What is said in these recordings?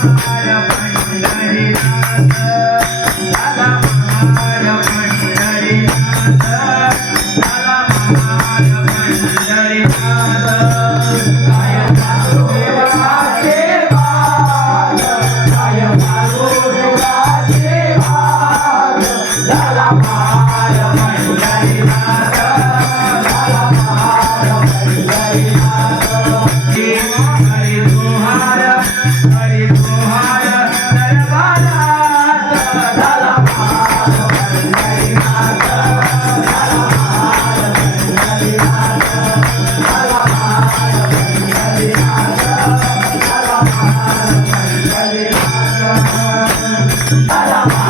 Para. 在这里啊大家好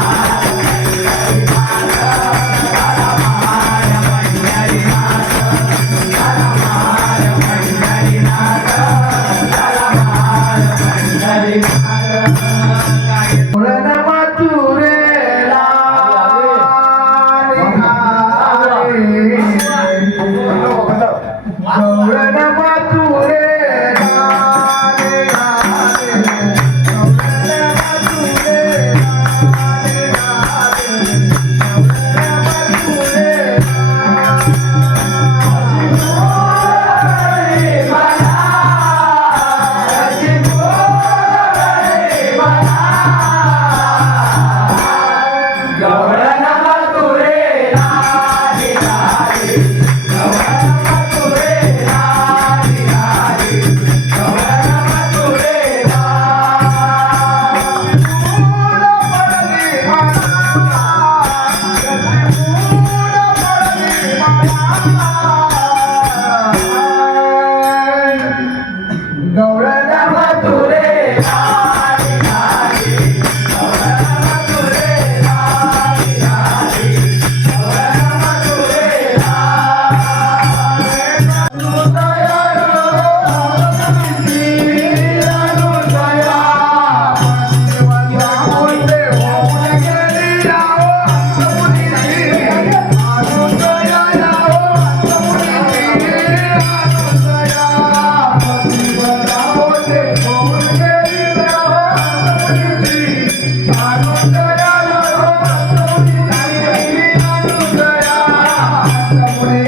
Yeah.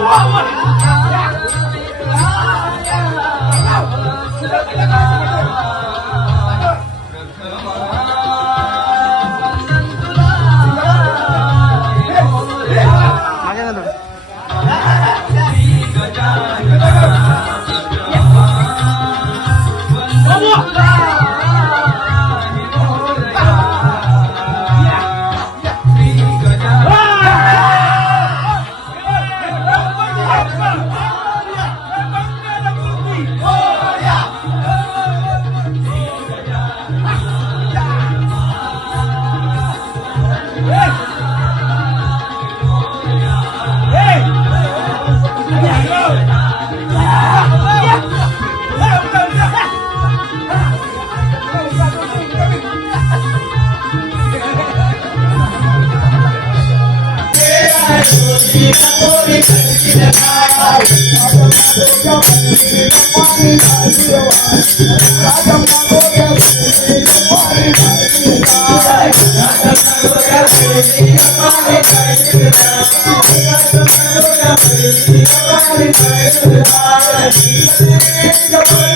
我 我 i don't know what i'm you.